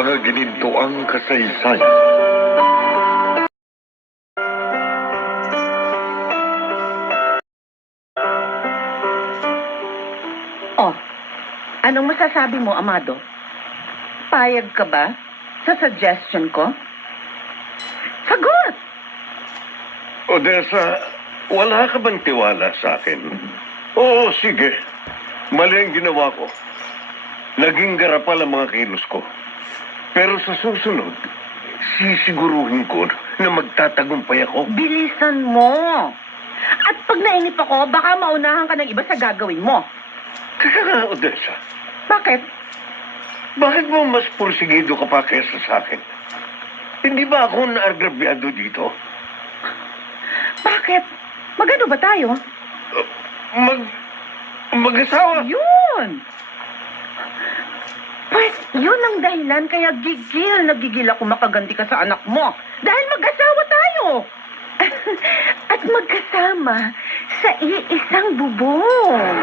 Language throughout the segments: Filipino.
Mga ginintuang kasaysayan. Oh, anong masasabi mo, Amado? Payag ka ba sa suggestion ko? Sagot! Odessa, wala ka bang tiwala sa akin? Oo, sige. Mali ang ginawa ko. Naging garapal ang mga kilos ko. Pero sa susunod, sisiguruhin ko na magtatagumpay ako. Bilisan mo! At pag nainip ako, baka maunahan ka ng iba sa gagawin mo. Teka nga, Odessa. Bakit? Bakit mo mas porsigido ka pa kesa sa akin? Hindi ba ako naagrabyado dito? Bakit? Magano ba tayo? Mag-asawa? Yun! Pues, yun ang dahilan kaya gigil ako makaganti ka sa anak mo. Dahil mag-asawa tayo. At magkasama sa iisang bubong.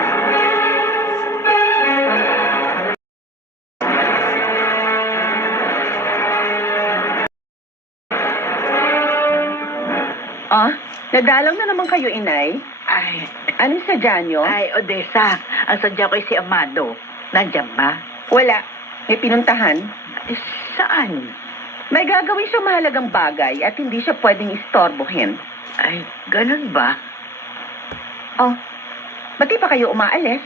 Ah, nadalang na naman kayo, inay. Ay, Anong sadya nyo? ay, Odessa, ang sadya ko ay si Amado. Nandiyan ba? Wala. May pinuntahan. Eh, saan? May gagawin siyang mahalagang bagay at hindi siya pwedeng istorbohin. Ay, ganun ba? Oh, ba't di pa kayo umaalis?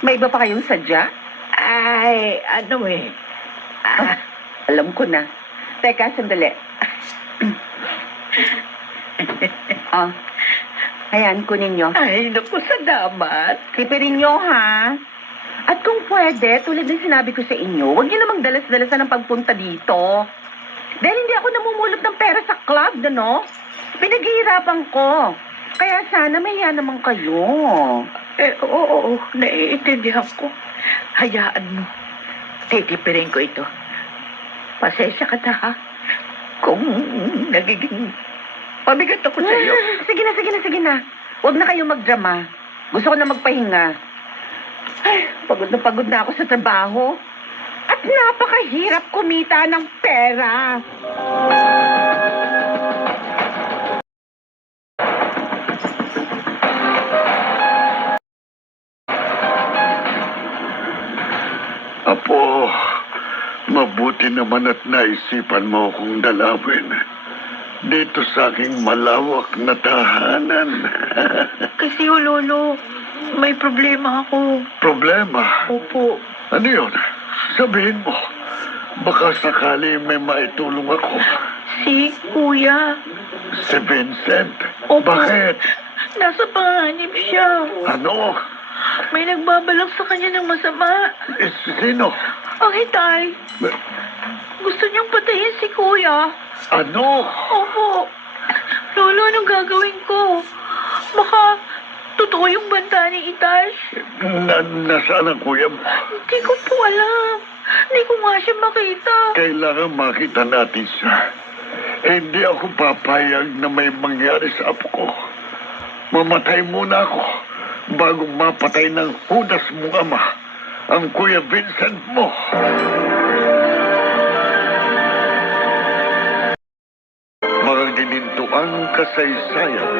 May iba pa kayong sadya? Ay, ano eh. Ah, alam ko na. Teka, sandali. Oh, ayan, kunin nyo. Ay, naku, salamat. Tipirin nyo, ha? At kung pwede, tulad ng sinabi ko sa inyo, huwag nyo namang dalas-dalasan ng pagpunta dito. Dahil hindi ako namumulot ng pera sa club, no? Pinaghihirapan ko. Kaya sana mahiya naman kayo. Eh, oo, naiintindihan ko. Hayaan mo. Titipirin ko ito. Pasensya ka na, ha? Kung nagiging pabigat ako sa iyo. Sige na. Huwag na kayong magdrama. Gusto ko na magpahinga. Ay, pagod na ako sa trabaho. At napakahirap kumita ng pera. Apo, mabuti naman at naisipan mo akong dalawin dito sa aking malawak na tahanan. Kasi, Lolo, may problema ako. Problema? Opo. Ano yun? Sabihin mo. Baka sakali may maitulong ako. Si Kuya. Si Vincent? Opo. Bakit? Nasa panganib siya. Ano? May nagbabalak sa kanya ng masama. Sino? Ang hitay. Gusto niyang patayin si Kuya. Ano? Opo. Lolo, anong gagawin ko? Baka totoo yung banta ni Itay. Nasaan ang kuya mo? Hindi ko po alam. Hindi ko nga siya makita. Kailangan makita natin siya. Hindi ako papayag na may mangyari sa apo ko. Mamatay muna ako bago mapatay ng hudas mong ama ang Kuya Vincent mo. Mga ginintuang kasaysayan.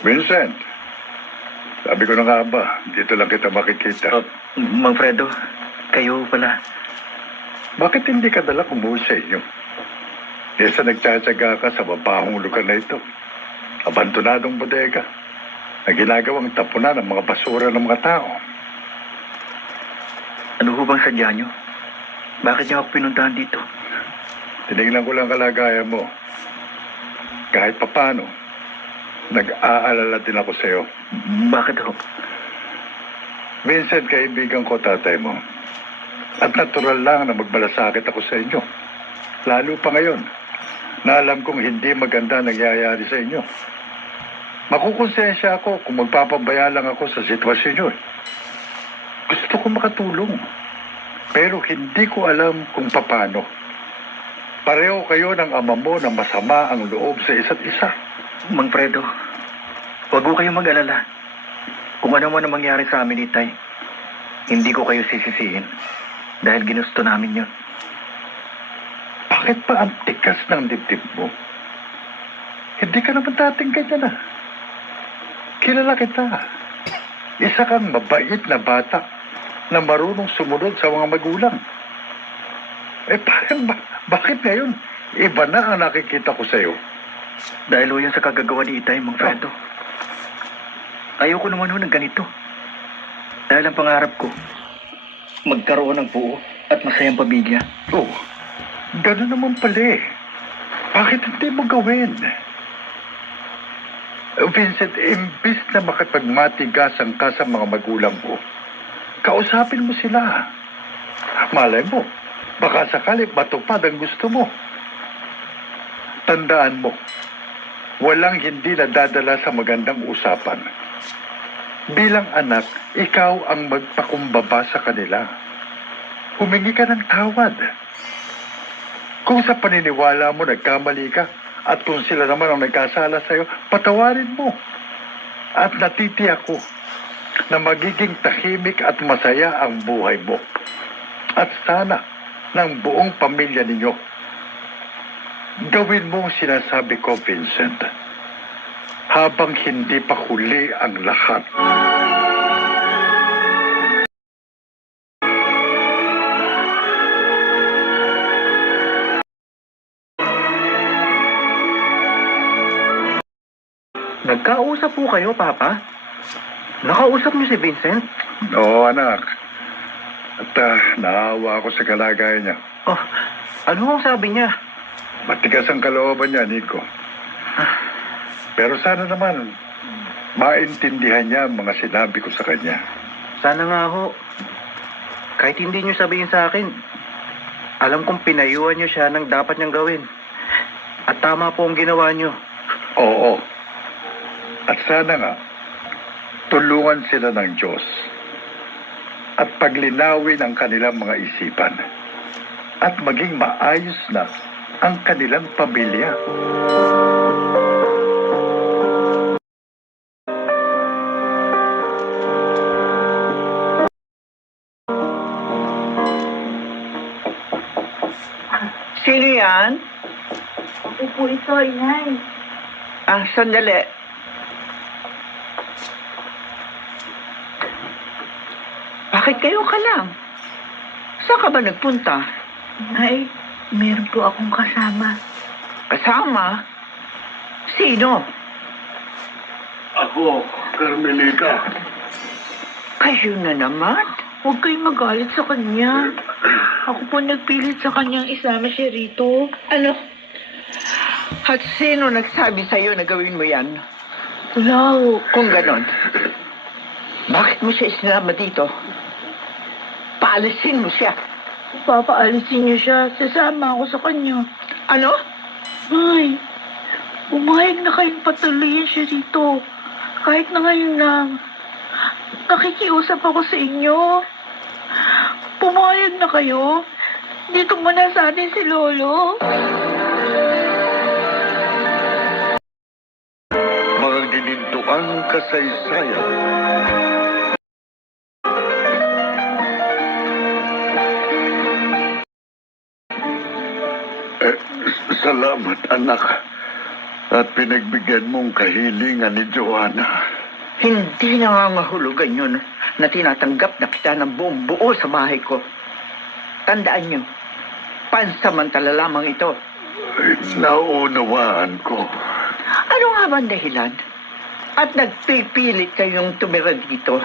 Vincent, sabi ko na nga ba, dito lang kita makikita. Mang Fredo, kayo pala. Bakit hindi ka dala kumuha sa inyo? Kesa nagtsatsaga ka sa mabahong lugar na ito. Abandonadong bodega na ginagawang tapunan ng mga basura ng mga tao. Ano ho bang sadya nyo? Bakit niyo ako pinuntahan dito? Tinignan ko lang kalagayan mo. Kahit papano, nag-aalala din ako sa'yo. Bakit ho? Vincent, kaibigan ko tatay mo. At natural lang na magbalasakit ako sa inyo. Lalo pa ngayon, na alam kong hindi maganda nangyayari sa inyo. Makukonsensya ako kung magpapabaya lang ako sa sitwasyon nyo. Gusto ko makatulong. Pero hindi ko alam kung paano. Pareho kayo ng ama mo na masama ang loob sa isa't isa. Mang Fredo, Huwag ko kayong mag-alala. Kung ano man ang mangyari sa amin, Itay, hindi ko kayo sisisihin. Dahil ginusto namin yun. Bakit pa ang tikas ng dibdib mo? Hindi ka naman dating ganyan na. Kilala kita. Isa kang mabait na bata na marunong sumunod sa mga magulang. Bakit ngayon? Iba na ang nakikita ko sa'yo. Dahil ho yan sa kagagawa ni Itay, Mang Fredo. Ayoko naman ho ng ganito. Dahil ang pangarap ko, magkaroon ng buo at masayang pamilya. Oh, gano'n naman pala eh. Bakit hindi mo gawin? Vincent, imbis na makipagmatigasan ka sa mga magulang mo, kausapin mo sila. Malay mo, baka sakali matupad ang gusto mo. Tandaan mo, walang hindi nadadala sa magandang usapan. Bilang anak, ikaw ang magpakumbaba sa kanila. Humingi ka ng tawad. Kung sa paniniwala mo nagkamali ka, at kung sila naman ang nagkasala sa'yo, patawarin mo. At natitiyak ko na magiging tahimik at masaya ang buhay mo. At sana ng buong pamilya ninyo. Gawin mo ang sinasabi ko, Vincent. Habang hindi pa huli ang lahat. Nagkausap po kayo, Papa? Nakausap niyo si Vincent? Oo, anak. At naawa ako sa kalagayan niya. Oh, ano ang sabi niya? Matigas ang kalooban niya, Nico. Pero sana naman, maintindihan niya ang mga sinabi ko sa kanya. Sana nga ho. Kahit hindi niyo sabihin sa akin, alam kong pinayuhan niyo siya ng dapat niyang gawin. At tama po ang ginawa niyo. Oo. At sana nga, tulungan sila ng Diyos at paglinawin ang kanilang mga isipan at maging maayos na ang kanilang pamilya. Sino yan? Ako po ito, Inay. Sandali. Bakit kayo ka lang? Saan ka ba nagpunta? Ay, meron po akong kasama. Kasama? Sino? Ako, Carmelita. Kayo na naman. Huwag kayong magalit sa kanya. Ako po nagpilit sa kanyang isama siya rito. Ano? At sino nagsabi sa'yo na gawin mo yan? Wala ho. Kung ganon, bakit mo siya isinama dito? Paalisin mo siya. Papaalisin niyo siya. Sasama ako sa kanya. Ano? Ay, umayag na kayong patuloyin siya rito. Kahit na ngayon lang. Nakikiusap ako sa inyo. Pumayag na kayo. Dito muna sa atin si Lolo. Mga ginintuang kasaysayan. Salamat, anak. At pinagbigyan mong kahilingan ni Joanna. Hindi nangangahulugan yun na tinatanggap na kita ng buong buo sa bahay ko. Tandaan nyo, pansamantala lamang ito. Naunawaan ko. Ano nga ba ang dahilan? At nagpipilit kayong tumira dito.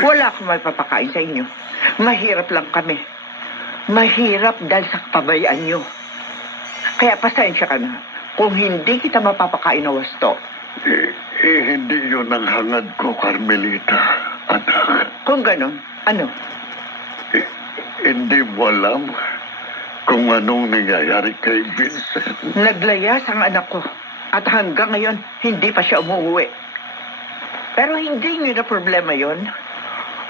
Wala akong mapapakain sa inyo. Mahirap lang kami. Mahirap dahil sa kapabayaan nyo. Kaya pasensya ka na kung hindi kita mapapakain na wasto. Hindi yun ang hangad ko, Carmelita, anak. Kung ganon, ano? Hindi mo alam kung anong nangyayari kay Vincent. Naglayas ang anak ko. At hanggang ngayon, hindi pa siya umuwi. Pero hindi nyo na problema yon.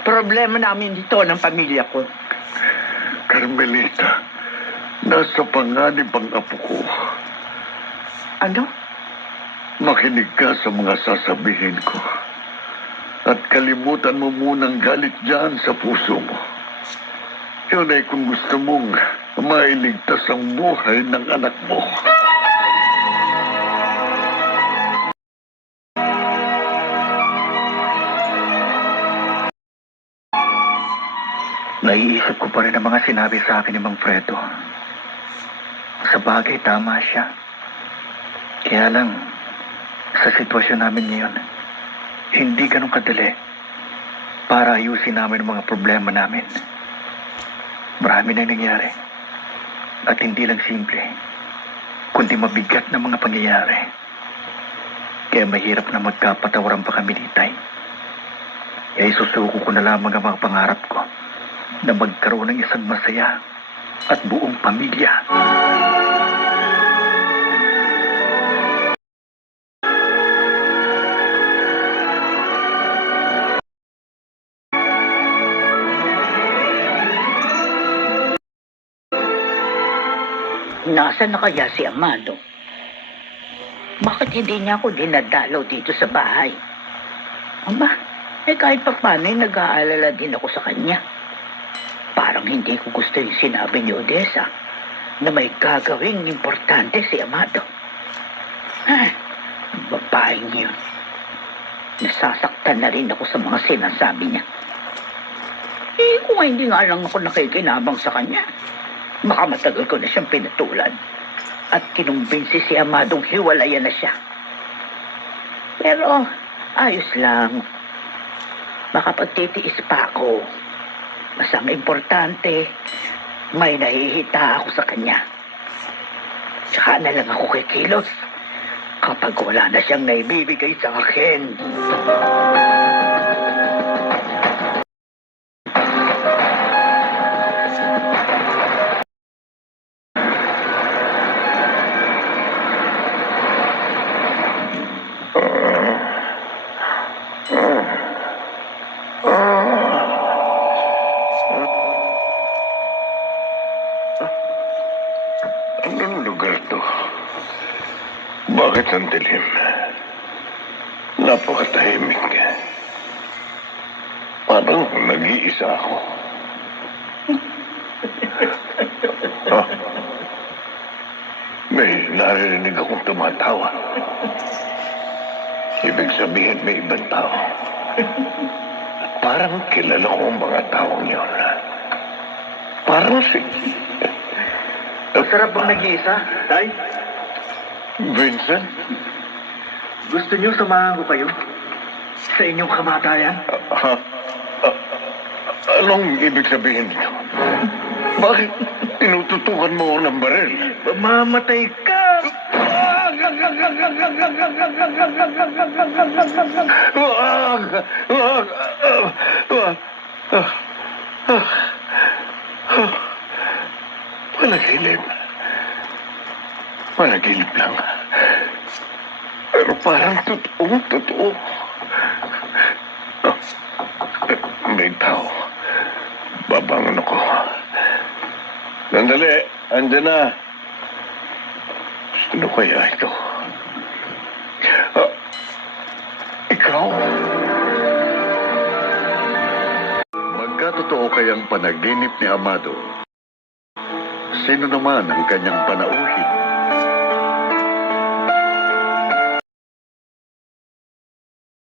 Problema namin dito ng pamilya ko. Carmelita, nasa panganib ang apo ko. Ano? Makinig ka sa mga sasabihin ko. At kalimutan mo munang galit dyan sa puso mo. Yun ay kung gusto mong mailigtas ang buhay ng anak mo. Naiisip ko pa rin ang mga sinabi sa akin ni Mang Fredo. Sa bagay, tama siya. Kaya lang, sa sitwasyon namin ngayon, hindi ganun kadali para ayusin namin ang mga problema namin. Marami na nangyari. At hindi lang simple, kundi mabigat na mga pangyayari. Kaya mahirap na magkapatawaran pa kami ni Tay. Kaya isusuko ko na lamang ang mga pangarap ko na magkaroon ng isang masaya at buong pamilya. Nasaan na kaya si Amado? Bakit hindi niya ako dinadalaw dito sa bahay? Aba, kahit pa paano nag-aalala din ako sa kanya. Parang hindi ko gusto yung sinabi ni Odessa na may gagawing importante si Amado. Ang babaeng yun. Nasasaktan na rin ako sa mga sinasabi niya. Kung hindi nga lang ako nakikinabang sa kanya, baka matagal ko na siyang pinatulan at kinumbinsi si Amadong hiwalayan na siya. Pero ayos lang. Makapagtitiis pa ako. Mas ang importante, may nahihita ako sa kanya. Tsaka na lang ako kikilos kapag wala na siyang naibibigay sa akin. Anong lugar to? Bakit ang dilim? Napakatahimik. Parang nag-iisa ako. May narinig akong tumatawa. Ibig sabihin may ibang tao. At parang kilala ko ang mga taong yun. Parang si... Masarap bang nag-iisa, Tay? Vincent? Gusto niyo samahan ko kayo sa inyong kamatayan? Anong ibig sabihin nito? Bakit tinututukan mo ako ng baril? Mamatay ka! Wag! Wag! Panaginip. Panaginip lang. Pero parang totoo. May tao. Babangon ako. Sandali. Andyan na. Sino kaya ito? Ikaw? Magkatotoo kayang panaginip ni Amado? Sino naman ang kanyang panauhin?